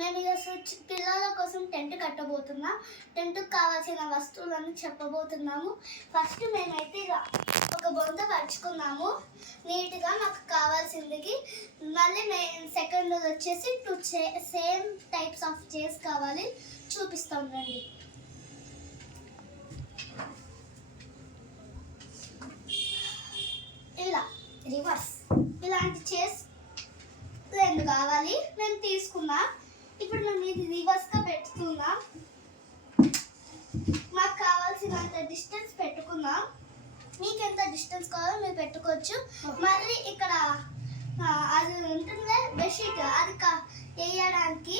మేము ఈరోజు పిల్లల కోసం టెంట్ కట్టబోతున్నాం. టెంట్కి కావాల్సిన వస్తువులను చెప్పబోతున్నాము. ఫస్ట్ మేమైతే ఇలా ఒక బొంత పరుచుకున్నాము నీట్గా మాకు కావాల్సిందికి. మళ్ళీ మేము సెకండ్ వచ్చేసి సేమ్ టైప్స్ ఆఫ్ చైర్స్ కావాలి, చూపిస్తాం రండి. ఇలా రివర్స్ ఇలాంటి చైర్స్ 2 కావాలి, మేము తీసుకున్నాం. ఇప్పుడు మేము ఇది రివర్స్గా పెట్టుకున్నాం. మాకు కావాల్సినంత డిస్టెన్స్ పెట్టుకున్నాం. మీకు ఎంత డిస్టెన్స్ కావాలో మీరు పెట్టుకోవచ్చు. మళ్ళీ ఇక్కడ అది ఉంటుంది బెడ్షీట్, అది వేయడానికి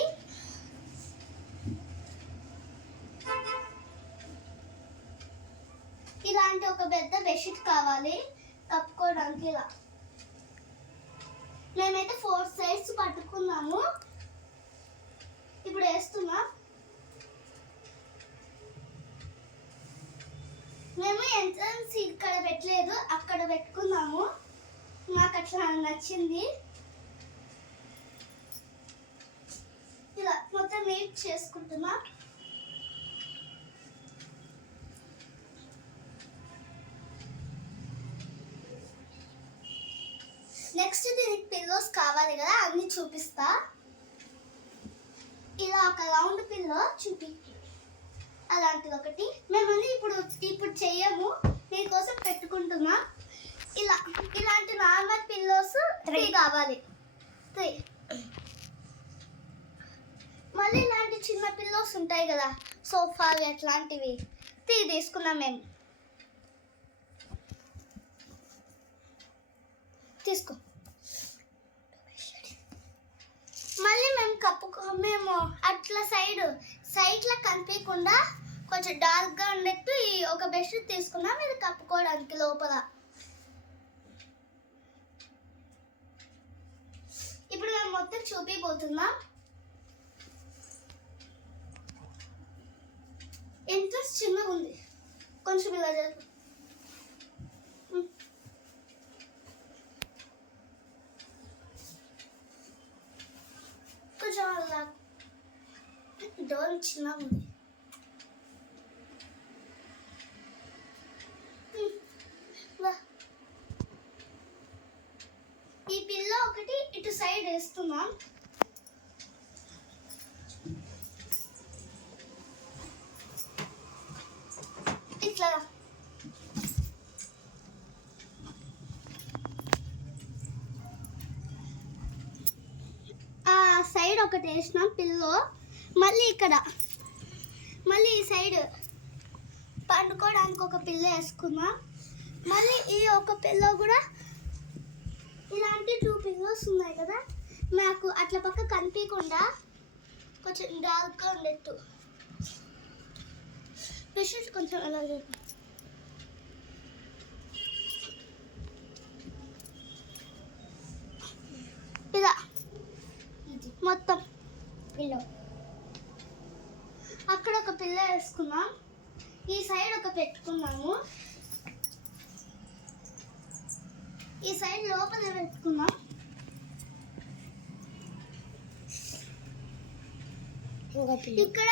ఇలాంటి ఒక పెద్ద బెడ్షీట్ కావాలి కప్పుకోవడానికి. ఇలా మేమైతే 4 సైడ్స్ పట్టుకున్నాము. ఇప్పుడు వేస్తున్నా. మేము ఎంట్రన్స్ ఇక్కడ పెట్టలేదు, అక్కడ పెట్టుకున్నాము. నాకు అట్లా నచ్చింది. ఇలా మొత్తం నీట్ చేసుకుంటున్నా. నెక్స్ట్ దీనికి పిల్లోస్ కావాలి కదా, అన్ని చూపిస్తా. ఇలా ఒక రౌండ్ పిల్లో అలాంటిది ఒకటి. మేము ఇప్పుడు చెయ్యము, మీకోసం పెట్టుకుంటున్నా. ఇలాంటి నార్మల్ పిల్లోస్ 3 కావాలి. 3 మళ్ళీ ఇలాంటి చిన్న పిల్లోస్ ఉంటాయి కదా, సోఫాలు అట్లాంటివి 3 తీసుకున్నాం మేము. తీసుకో. మళ్ళీ మేము అట్లా సైడ్లో కనిపించకుండా కొంచెం డార్క్గా ఉన్నట్టు ఈ ఒక బెడ్షీట్ తీసుకున్నాం, ఇది కప్పుకోవడానికి లోపల. ఇప్పుడు మేము మొత్తం చూపిపోతున్నాం. ఇంట్రెస్ట్ చిన్నగా ఉంది, కొంచెం ఇలా జరుగు. కొంచెం అలా డోర్ చిన్నగా ఉంది. ఈ పిల్లో ఒకటి ఇటు సైడ్ వేస్తున్నాం. ఇట్లా సైడ్ ఒకటి వేసినాం పిల్లో. మళ్ళీ ఈ సైడ్ పండుకోవడానికి ఒక పిల్లో వేసుకున్నాం. మళ్ళీ ఈ ఒక పిల్లో కూడా ఇలాంటి 2 పిల్లోస్ ఉన్నాయి కదా, మాకు అట్లా పక్క కనిపించకుండా కొంచెం డార్క్గా ఉండేట్టు బెడ్షీట్ కొంచెం అలా ఇలా మొత్తం పిల్లో. అక్కడ ఒక పిల్ల వేసుకున్నాం, ఈ సైడ్ ఒక పెట్టుకున్నాము, ఈ సైడ్ లోపల పెట్టుకున్నాం. ఇక్కడ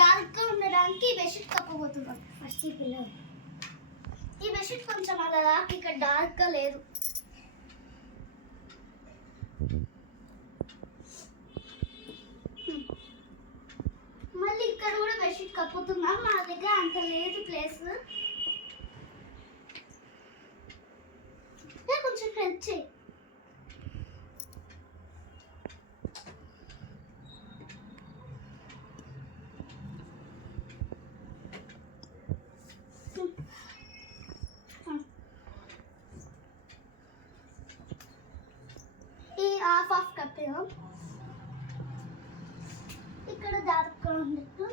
డార్క్గా ఉండడానికి ఈ బెడ్షీట్ కప్పబోతున్నాం. ఫస్ట్ ఈ బెడ్షీట్ కొంచెం అలా ఇక్కడ డార్క్గా లేదు. మళ్ళీ ఇక్కడ కూడా బెడ్షీట్ కప్పుతున్నాం. మా దగ్గర అంత లేదు ప్లేస్, కొంచెం హెల్ప్ చేయి. ఈ హాఫ్ కప్పాం. ఇక్కడ డార్క్గా ఉన్నట్టు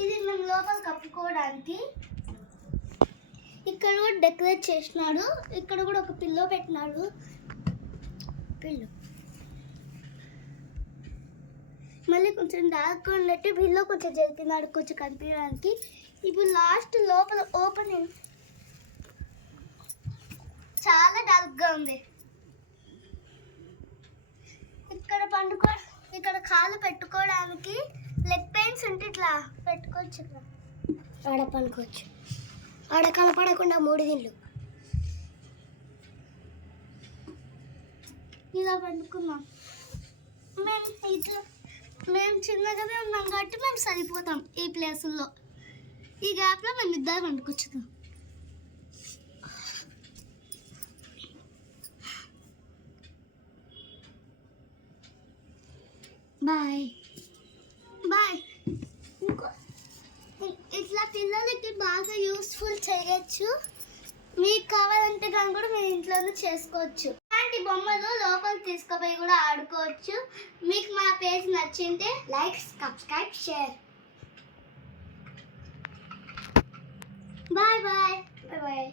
ఇది మేము లోపల కప్పుకోవడానికి. ఇక్కడ కూడా డెకరేట్ చేసినాడు. ఇక్కడ కూడా ఒక పిల్లో పెట్టినాడు. మళ్ళీ కొంచెం డార్క్ ఉన్నట్టు పిల్లో కొంచెం జరిపినాడు కొంచెం కనిపించడానికి. ఇప్పుడు లాస్ట్ లోపల ఓపెనింగ్ చాలా డల్గా ఉంది. ఇక్కడ కాలు పెట్టుకోవడానికి లెగ్ పెయిన్స్ ఉంటే ఇట్లా పెట్టుకోవచ్చు. ఇక్కడ ఆడ పండుకోవచ్చు. ఆడ కనపడకుండా 3 దిండ్లు ఇలా పండుకున్నాం. మేము చిన్నగానే ఉన్నాం కాబట్టి మేము సరిపోతాం ఈ ప్లేసుల్లో. ఈ గ్యాప్లో మేము ఇద్దరు పండుకొచ్చుతాం. Bye bye. ఇట్లా పిల్లలకి బాగా యూస్ఫుల్ చేయొచ్చు. మీకు కావాలంటే కానీ కూడా మీరు ఇంట్లోనే చేసుకోవచ్చు. ఇలాంటి బొమ్మలు లోపల తీసుకుపోయి కూడా ఆడుకోవచ్చు. మీకు మా పేజ్ నచ్చింటే like, subscribe, share. Bye bye bye bye.